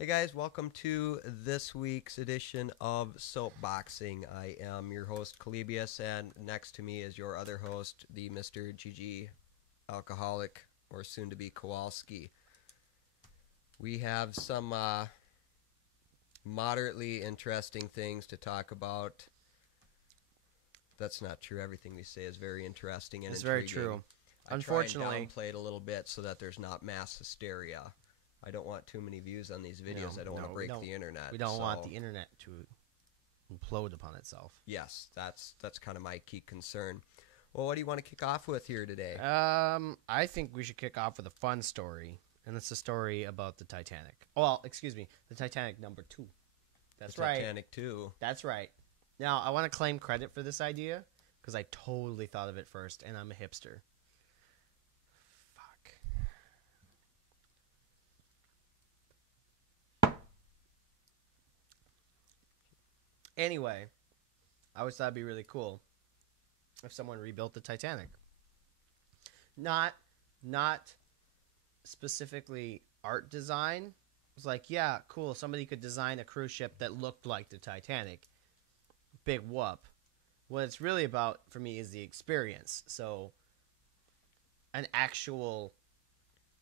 Hey guys, welcome to this week's edition of Soapboxing. I am your host, Calebius, and next to me is your other host, the Mr. GG Alcoholic, or soon-to-be Kowalski. We have some moderately interesting things to talk about. That's not true. Everything we say is very interesting and intriguing. It's very true. Unfortunately, I try and downplay it a little bit so that there's not mass hysteria. I don't want too many views on these videos. I don't want to break the internet. We don't want the internet to implode upon itself. Yes, that's kind of my key concern. Well, what do you want to kick off with here today? I think we should kick off with a fun story, and it's a story about the Titanic. Well, excuse me, the Titanic #2. That's right. Titanic 2. That's right. Now, I want to claim credit for this idea because I totally thought of it first, and I'm a hipster. Anyway, I always thought it'd be really cool if someone rebuilt the Titanic. Not specifically art design. It was like, yeah, cool. Somebody could design a cruise ship that looked like the Titanic. Big whoop. What it's really about for me is the experience. So, an actual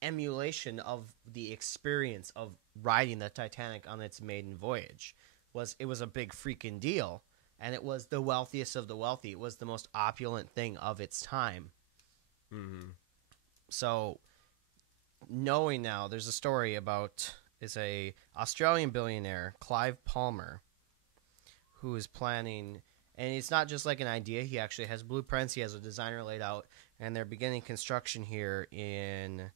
emulation of the experience of riding the Titanic on its maiden voyage. It was a big freaking deal, and it was the wealthiest of the wealthy. It was the most opulent thing of its time. Mm-hmm. So, knowing now, there's a story about is a Australian billionaire, Clive Palmer, who is planning, and it's not just like an idea. He actually has blueprints. He has a designer laid out, and they're beginning construction here in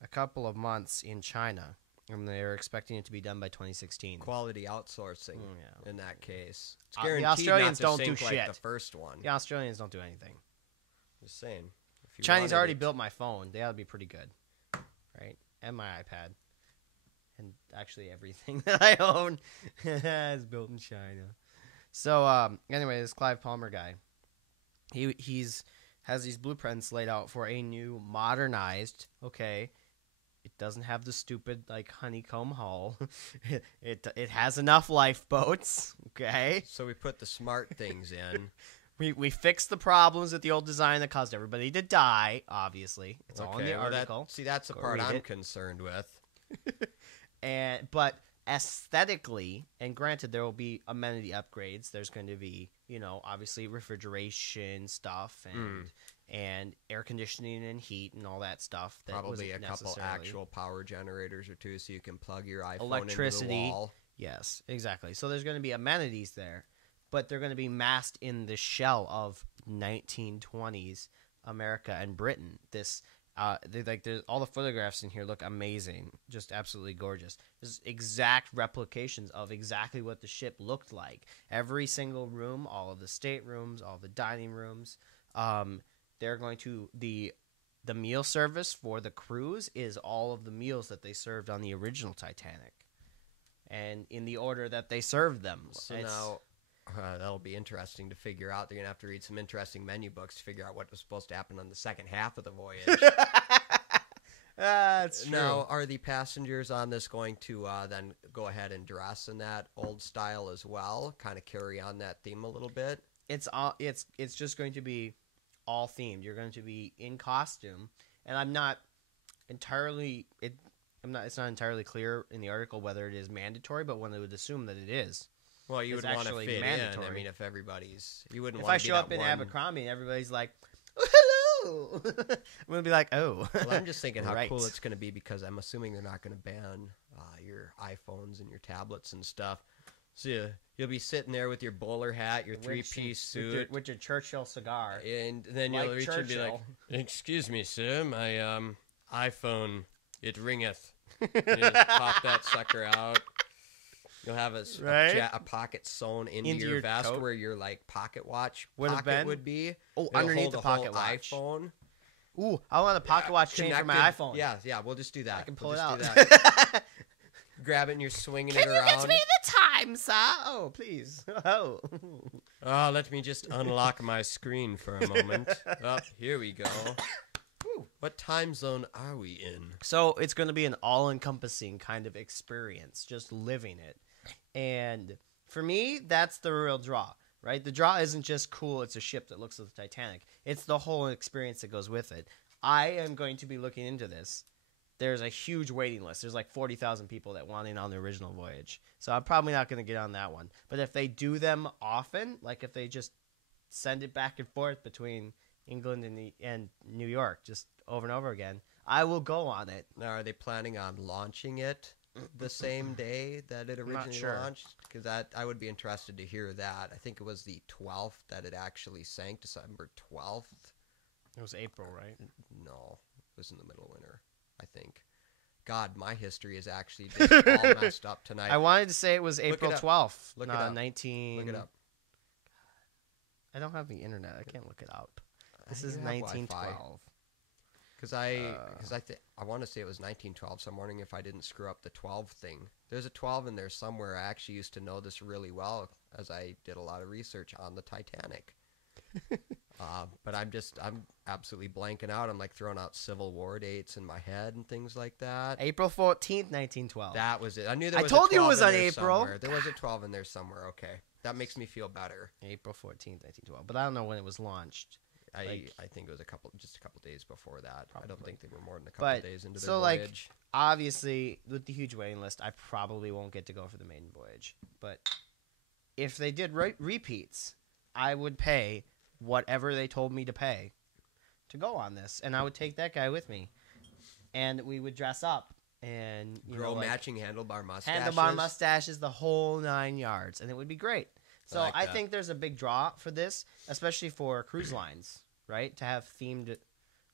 a couple of months in China. And they're expecting it to be done by 2016. Quality outsourcing in that case. It's the Australians not to don't do sink like shit. The first one. The Australians don't do anything. Just saying. Chinese already built my phone. They ought to be pretty good, right? And my iPad, and actually everything that I own is built in China. So anyway, this Clive Palmer guy, has these blueprints laid out for a new modernized. Okay. It doesn't have the stupid like honeycomb hull. It has enough lifeboats. Okay. So we put the smart things in. We fixed the problems with the old design that caused everybody to die. Obviously, it's all in the well, article. That's the part I'm concerned with. But aesthetically, and granted, there will be amenity upgrades. There's going to be, obviously refrigeration stuff and air conditioning and heat and all that stuff. That Probably a couple actual power generators or two so you can plug your iPhone into the wall. Yes, exactly. So there's going to be amenities there, but they're going to be masked in the shell of 1920s America and Britain. All the photographs in here look amazing, just absolutely gorgeous. There's exact replications of exactly what the ship looked like. Every single room, all of the staterooms, all the dining rooms. They're going to the meal service for the cruise is all of the meals that they served on the original Titanic, and in the order that they served them. So now that'll be interesting to figure out. They're gonna have to read some interesting menu books to figure out what was supposed to happen on the second half of the voyage. That's true. Now, are the passengers on this going to then go ahead and dress in that old style as well? Kind of carry on that theme a little bit. It's just going to be all themed. You're going to be in costume, and it's not entirely clear in the article whether it is mandatory, but one would assume that it is. Well, you would want to fit mandatory. in. I mean, you wouldn't. If want I to show up in Abercrombie and everybody's like, "Oh, hello," I'm gonna be like, "Oh." Well, I'm just thinking how right. cool it's going to be because I'm assuming they're not going to ban your iPhones and your tablets and stuff. So you'll be sitting there with your bowler hat, your three-piece suit, with your Churchill cigar, and then you'll reach and be like, "Excuse me, sir, my iPhone, it ringeth." You just pop that sucker out. You'll have a pocket sewn into your vest coat? where your like pocket watch would be. Oh, It'll underneath hold the pocket watch. iPhone. Ooh, I want a pocket watch chain for my iPhone. Yeah, we'll just do that. I can pull we'll it out. Do that. Grab it and you're swinging it around. Can you get me the time, sir? Oh, please. Oh. Let me just unlock my screen for a moment. Oh, here we go. Woo. What time zone are we in? So it's going to be an all-encompassing kind of experience, just living it. And for me, that's the real draw, right? The draw isn't just cool, it's a ship that looks like the Titanic. It's the whole experience that goes with it. I am going to be looking into this. There's a huge waiting list. There's like 40,000 people that want in on the original voyage. So I'm probably not going to get on that one. But if they do them often, like if they just send it back and forth between England and New York just over and over again, I will go on it. Now, are they planning on launching it the same day that it originally launched? Because I would be interested to hear that. I think it was the 12th that it actually sank, December 12th. It was April, right? No, it was in the middle of winter, I think. God, my history is actually just all messed up tonight. I wanted to say it was April 12th. Look it up. 19... Look it up. I don't have the internet. I can't look it up. This You is have 1912. Because I want to say it was 1912, so I'm wondering if I didn't screw up the 12 thing. There's a 12 in there somewhere. I actually used to know this really well as I did a lot of research on the Titanic. But I'm absolutely blanking out. I'm like throwing out Civil War dates in my head and things like that. April 14th, 1912. That was it. I knew there was I told a 12 you it was in on there April. somewhere. There was a 12 in there somewhere. Okay. That makes me feel better. April 14th, 1912. But I don't know when it was launched. I think it was just a couple days before that. Probably. I don't think they were more than a couple days into their so voyage. Obviously, with the huge waiting list, I probably won't get to go for the maiden voyage. But if they did repeats, I would pay whatever they told me to pay to go on this, and I would take that guy with me, and we would dress up and grow matching handlebar mustaches. Handlebar mustaches, the whole 9 yards, and it would be great. So I think there's a big draw for this, especially for cruise lines, right? To have themed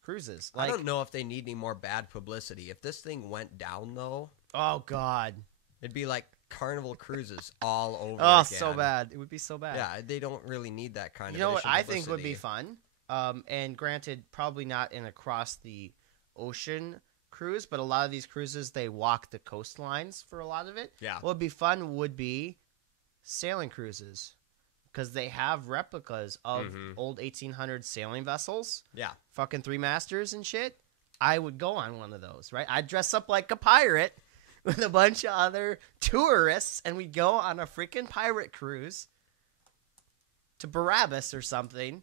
cruises. I don't know if they need any more bad publicity. If this thing went down, though, oh God, it'd be like Carnival Cruises all over oh, again. so bad. It would be so bad. Yeah, they don't really need that kind of You know what I publicity. think would be fun? And granted, probably not an across the ocean cruise, but a lot of these cruises, they walk the coastlines for a lot of it. Yeah. What would be fun would be sailing cruises, because they have replicas of old 1800s sailing vessels. Yeah. Fucking 3-masters and shit. I would go on one of those, right? I'd dress up like a pirate with a bunch of other tourists, and we'd go on a freaking pirate cruise to Barabbas or something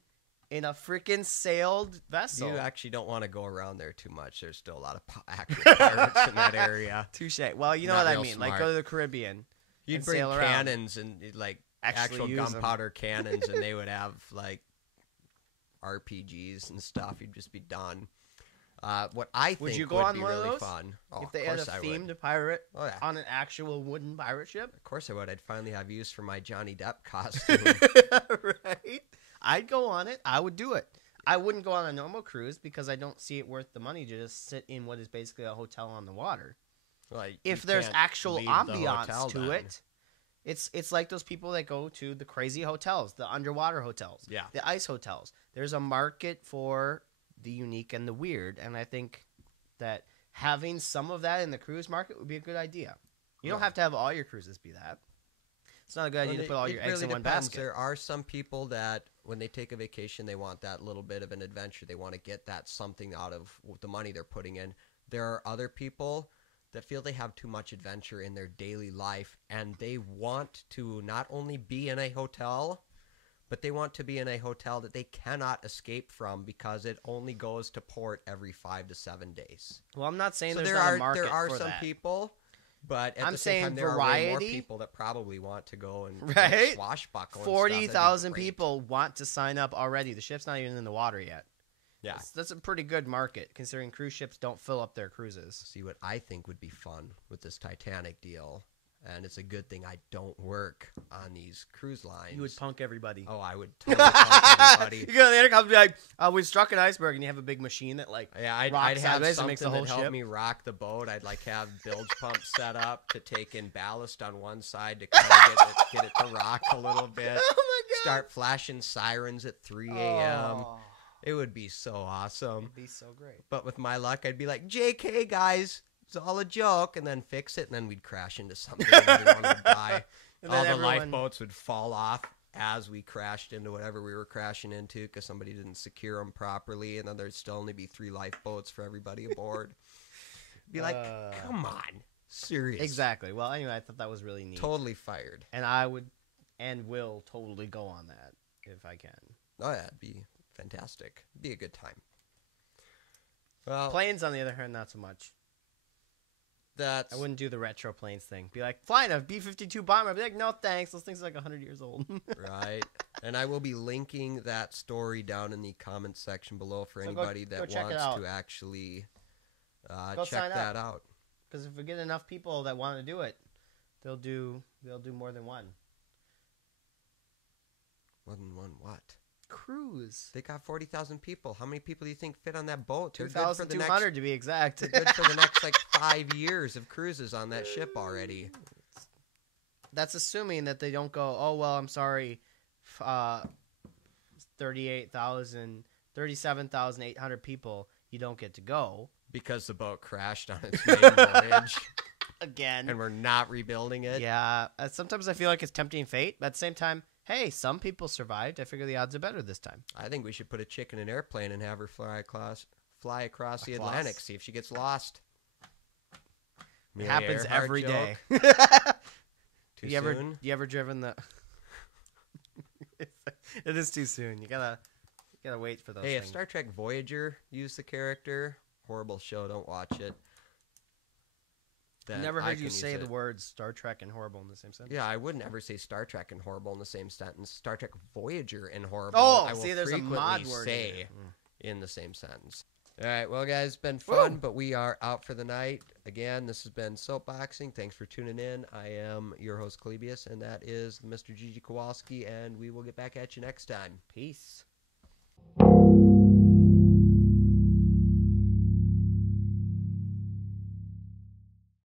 in a freaking sailed vessel. You actually don't want to go around there too much. There's still a lot of actual pirates in that area. Touche. Well, you know Not what I real mean. smart. Like, go to the Caribbean. You'd and bring sail around. cannons and like Actually actual use 'em. gunpowder cannons, and they would have like RPGs and stuff. You'd just be done. What I think Would you go would on be one of really those? fun. Oh, If they of had a course I would. themed pirate Oh, yeah. on an actual wooden pirate ship? Of course I would. I'd finally have use for my Johnny Depp costume. Right? I'd go on it. I would do it. I wouldn't go on a normal cruise because I don't see it worth the money to just sit in what is basically a hotel on the water. Like, If you there's can't actual leave the ambiance hotel to then. it, it's like those people that go to the crazy hotels, the underwater hotels, Yeah. the ice hotels. There's a market for the unique and the weird, and I think that having some of that in the cruise market would be a good idea. You don't have to have all your cruises be that. It's not a good idea to put all your eggs in one basket. There are some people that when they take a vacation, they want that little bit of an adventure. They want to get that something out of the money they're putting in. There are other people that feel they have too much adventure in their daily life, and they want to not only be in a hotel, but they want to be in a hotel that they cannot escape from because it only goes to port every 5 to 7 days. Well, I'm not saying So there's there not are a market there are for some that. people, but at I'm the same time saying there are way more variety. people that probably want to go and Right? swashbuckle. 40,000 people want to sign up already. The ship's not even in the water yet. Yeah. That's a pretty good market, considering cruise ships don't fill up their cruises. See what I think would be fun with this Titanic deal, and it's a good thing I don't work on these cruise lines. You would punk everybody. Oh, I would totally punk everybody. You go to the intercom and be like, we struck an iceberg, and you have a big machine that, like, Yeah, I'd rocks have sideways and something makes the whole that helped ship. me rock the boat. I'd like have bilge pumps set up to take in ballast on one side to kind of get it to rock a little bit. Oh, my God. Start flashing sirens at 3 a.m. Oh, It would be so awesome. it'd be so great. But with my luck, I'd be like, JK, guys, it's all a joke, and then fix it, and then we'd crash into something, and everyone would die. And All then the everyone- lifeboats would fall off, as we crashed into whatever we were crashing into because somebody didn't secure them properly, and then there'd still only be 3 lifeboats for everybody aboard. Be like, come on, serious. Exactly. Well, anyway, I thought that was really neat. Totally fired. And I would and will totally go on that if I can. Oh yeah, it'd be fantastic. It'd be a good time. Well, Planes, on the other hand, not so much. I wouldn't do the retro planes thing. Be like, flying a B-52 bomber. I'd be like, no thanks. Those things are like 100 years old. Right. And I will be linking that story down in the comments section below for anybody that wants to actually check that out. Because if we get enough people that want to do it, they'll do more than one. More than one what? Cruise. They got 40,000 people. How many people do you think fit on that boat? 2,200 to be exact. They're good for the next 5 years of cruises on that ship already. That's assuming that they don't go, oh, well, I'm sorry, 37,800 people, you don't get to go. Because the boat crashed on its maiden voyage. Again. And we're not rebuilding it. Yeah. Sometimes I feel like it's tempting fate, but at the same time, hey, some people survived. I figure the odds are better this time. I think we should put a chick in an airplane and have her fly across the Atlantic, see if she gets lost. It happens every day. Too soon? You ever driven the... It is too soon. You gotta wait for those things. Hey, if Star Trek Voyager used the character, horrible show, don't watch it. I never heard you say the words Star Trek and horrible in the same sentence. Yeah, I would never say Star Trek and horrible in the same sentence. Star Trek Voyager and horrible, I will see, there's a mod word say in the same sentence. All right, well, guys, it's been fun, but we are out for the night. Again, this has been Soapboxing. Thanks for tuning in. I am your host, Calebius, and that is Mr. Gigi Kowalski, and we will get back at you next time. Peace.